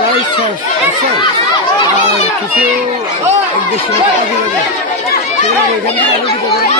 প্রায় শেষ বুঝছেন আর কিছু এক দেড়শো মতো কাজে লাগে সেগুলো এখান থেকে আমি দিতে পারবো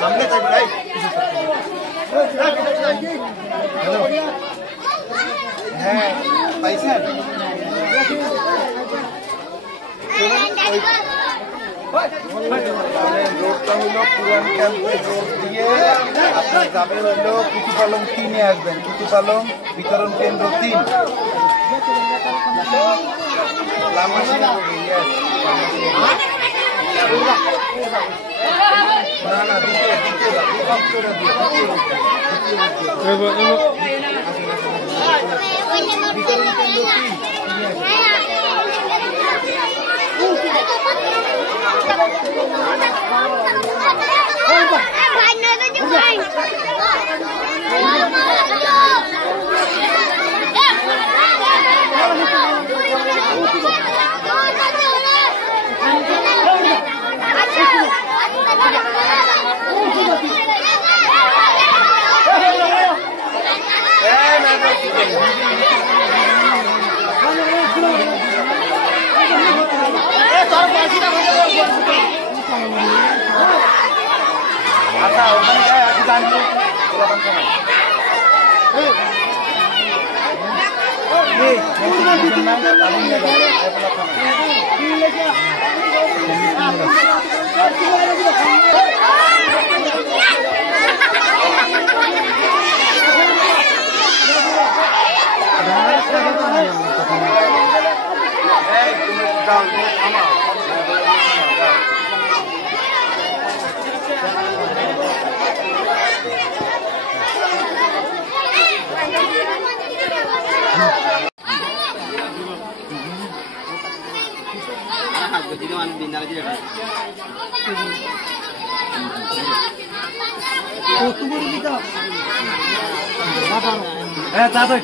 সামনে থাকবে হ্যাঁ পাইছেন রোডটা হলো পুরান ক্যাম্পের রোড দিয়ে আপনার যাবেন হলো কুতুপালং 3-এ আসবেন কুতুপালং বিতরণ কেন্দ্র 3 না না দ্বিতীয় বিতরণ কেন্দ্র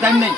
টাইম নেই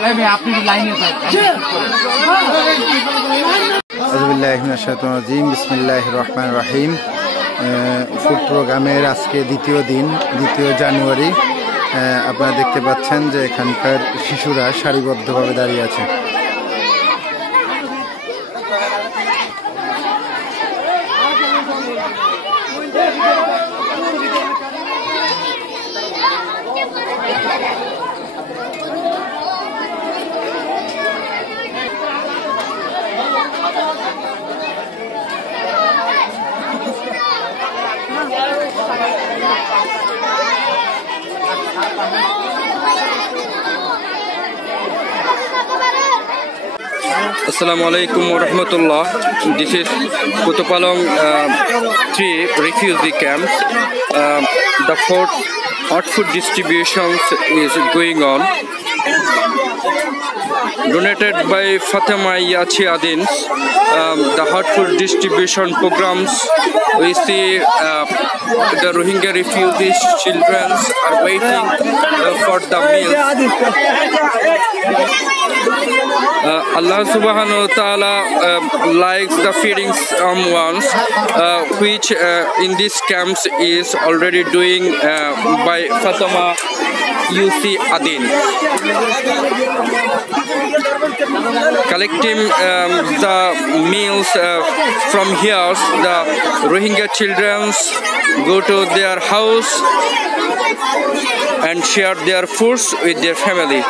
পরে আপনি লাইনে বিসমিল্লাহির রহমানির রহিম। ফুড প্রোগ্রামের আজকে দ্বিতীয় দিন, 2 জানুয়ারি। আপনারা দেখতে পাচ্ছেন যে এখানকার শিশুরা সারিবদ্ধভাবে দাঁড়িয়ে আছে। Assalamualaikum warahmatullah. This is Kutupalong 3 refugee camps. The fourth hot food distribution is going on. donated by Fatima Yachi Adin. The hot food distribution programs, we see the Rohingya refugees children are waiting for the meals. Allah subhanahu wa ta'ala likes the feeding ones, which in these camps is already doing by Fatima Yachi Adin. Collecting the meals from here, the Rohingya children go to their house and share their foods with their family.